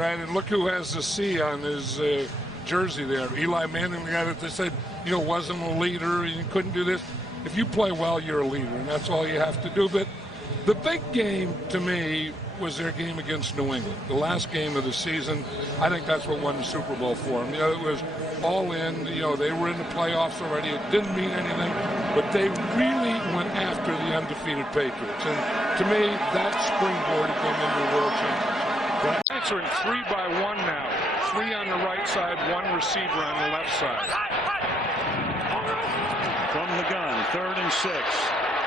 Right, and look who has the C on his jersey there. Eli Manning, the guy that they said, wasn't a leader, and you couldn't do this. If you play well, you're a leader, and that's all you have to do. But the big game, to me, was their game against New England. The last game of the season, I think that's what won the Super Bowl for them. It was all in. They were in the playoffs already. It didn't mean anything, but they really went after the undefeated Patriots. And to me, that springboarded them into the world championship. The Giants are in 3-by-1 now. 3 on the right side, 1 receiver on the left side. From the gun, 3rd and 6.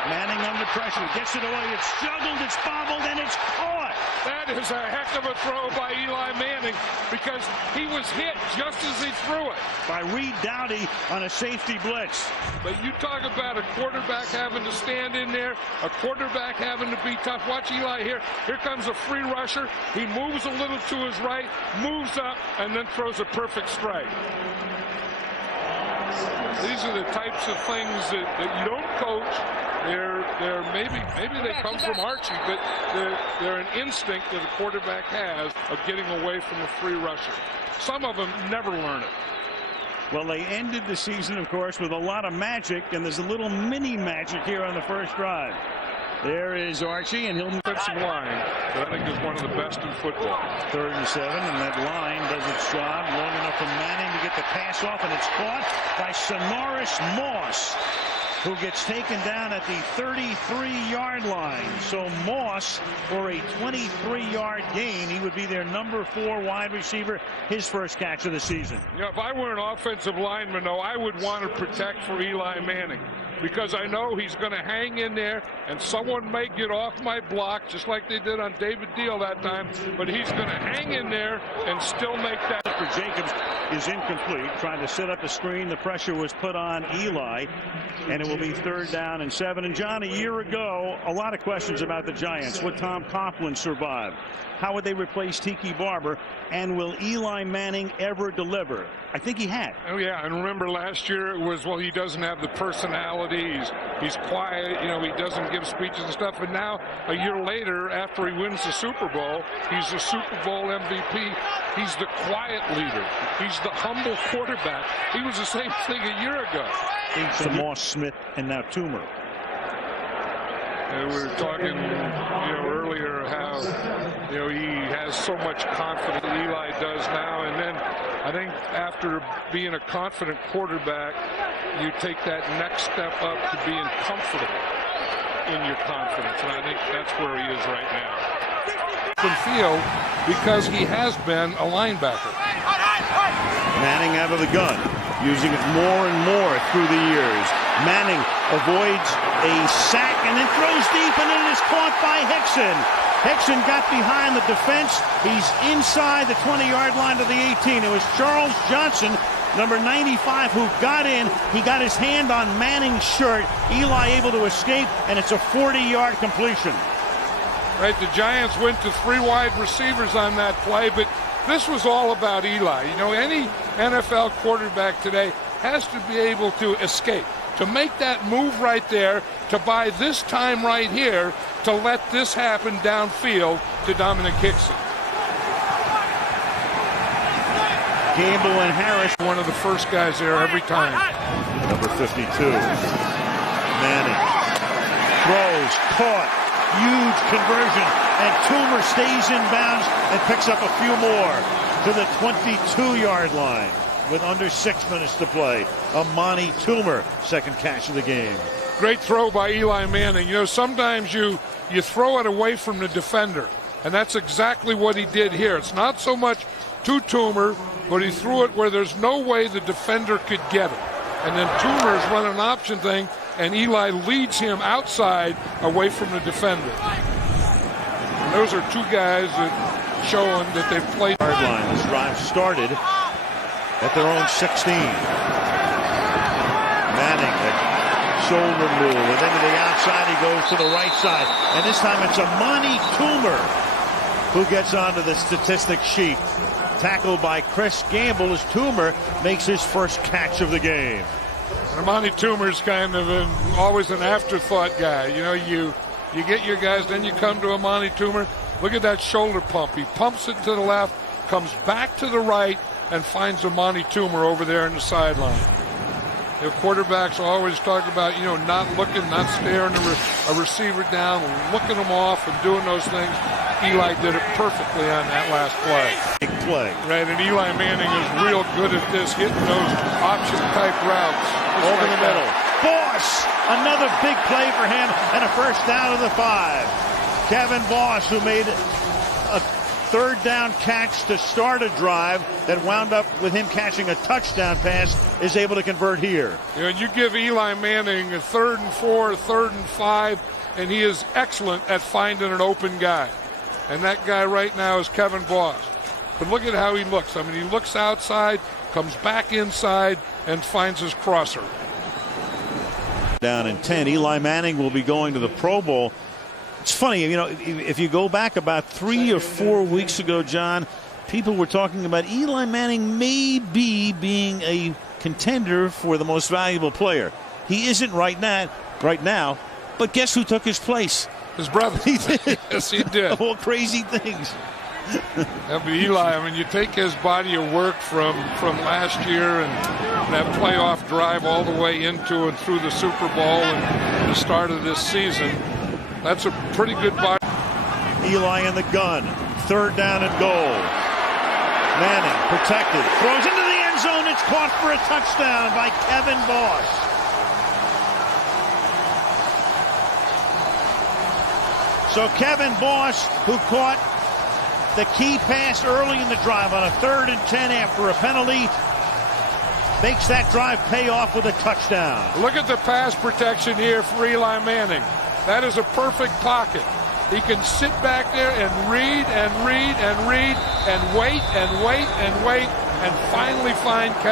Manning under pressure, gets it away, it's juggled, it's bobbled, and it's caught. That is a heck of a throw by Eli Manning because he was hit just as he threw it. By Reed Dowdy on a safety blitz. But you talk about a quarterback having to stand in there, a quarterback having to be tough. Watch Eli here. Here comes a free rusher. He moves a little to his right, moves up, and then throws a perfect strike. These are the types of things that you don't coach. They're maybe they come from Archie, but they're an instinct that a quarterback has of getting away from a free rusher. Some of them never learn it. Well, they ended the season, of course, with a lot of magic, and there's a little mini magic here on the first drive. There is Archie, and he'll defensive line that I think is one of the best in football. 3rd and 7, and that line does its job long enough for Manning to get the pass off, and it's caught by Sonoris Moss, who gets taken down at the 33-yard line. So Moss, for a 23-yard gain, he would be their number 4 wide receiver, his first catch of the season. If I were an offensive lineman, though, I would want to protect for Eli Manning, because I know he's going to hang in there and someone may get off my block just like they did on David Deal that time, but he's going to hang in there and still make that. For Jacobs is incomplete, trying to set up the screen. The pressure was put on Eli, and it will be 3rd down and 7. And John, a year ago, a lot of questions about the Giants. Would Tom Coughlin survive? How would they replace Tiki Barber? And will Eli Manning ever deliver? I think he had. Oh, yeah. And remember last year it was, well, he doesn't have the personality. He's quiet. He doesn't give speeches and stuff. And now, a year later, after he wins the Super Bowl, he's the Super Bowl MVP. He's the quiet leader. He's the humble quarterback. He was the same thing a year ago. So Moss, Smith, and now Toomer. We were talking, earlier how, he has so much confidence that Eli does now. And then I think after being a confident quarterback, you take that next step up to being comfortable in your confidence. And I think that's where he is right now. Field because he has been a linebacker. Manning out of the gun, using it more and more through the years. Manning avoids a sack and then throws deep, and it is caught by Hickson. Hickson got behind the defense. He's inside the 20-yard line to the 18. It was Charles Johnson, number 95, who got in. He got his hand on Manning's shirt. Eli able to escape, and it's a 40-yard completion. Right, the Giants went to 3 wide receivers on that play, but this was all about Eli. Any NFL quarterback today has to be able to escape, to make that move right there, to buy this time right here, to let this happen downfield to Dominic Hickson. Gamble and Harris. One of the first guys there every time. Number 52. Manning throws, caught. Huge conversion, and Toomer stays in bounds and picks up a few more to the 22-yard line with under 6 minutes to play. Amani Toomer, second catch of the game. Great throw by Eli Manning. Sometimes you throw it away from the defender, and that's exactly what he did here. It's not so much to Toomer, but he threw it where there's no way the defender could get it. And then Toomer's run an option thing, and Eli leads him outside away from the defender. And those are 2 guys that showing that they've played. Hard line. This drive started at their own 16. Manning, that shoulder move, and then to the outside, he goes to the right side. And this time it's Amani Toomer who gets onto the statistic sheet. Tackled by Chris Gamble as Toomer makes his first catch of the game. Amani Toomer's kind of always an afterthought guy. You get your guys, then you come to Amani Toomer. Look at that shoulder pump. He pumps it to the left, comes back to the right, and finds Amani Toomer over there in the sideline. You know, quarterbacks always talk about, not looking, not staring a receiver down, looking them off and doing those things. Eli did it perfectly on that last play. Big play. Right, and Eli Manning is real good at this, hitting those option-type routes. Over the middle. Boss! Another big play for him, and a first down to the 5. Kevin Boss, who made a third down catch to start a drive that wound up with him catching a touchdown pass, is able to convert here. You give Eli Manning a 3rd and 4, 3rd and 5, and he is excellent at finding an open guy. And that guy right now is Kevin Boss. But look at how he looks. I mean, he looks outside, comes back inside, and finds his crosser. Down in 10. Eli Manning will be going to the Pro Bowl. It's funny, if you go back about 3 or 4 weeks ago, John, people were talking about Eli Manning maybe being a contender for the most valuable player. He isn't right now, but guess who took his place? His brother. He did. Yes, he did. All crazy things. That'd be Eli. I mean, you take his body of work from last year and that playoff drive all the way into and through the Super Bowl and the start of this season. That's a pretty good body. Eli in the gun. 3rd down and goal. Manning protected. Throws into the end zone. It's caught for a touchdown by Kevin Boss. So Kevin Boss, who caught the key pass early in the drive on a 3rd and 10 after a penalty, makes that drive pay off with a touchdown. Look at the pass protection here for Eli Manning. That is a perfect pocket. He can sit back there and read and read and read and wait and wait and wait and finally find Kevin.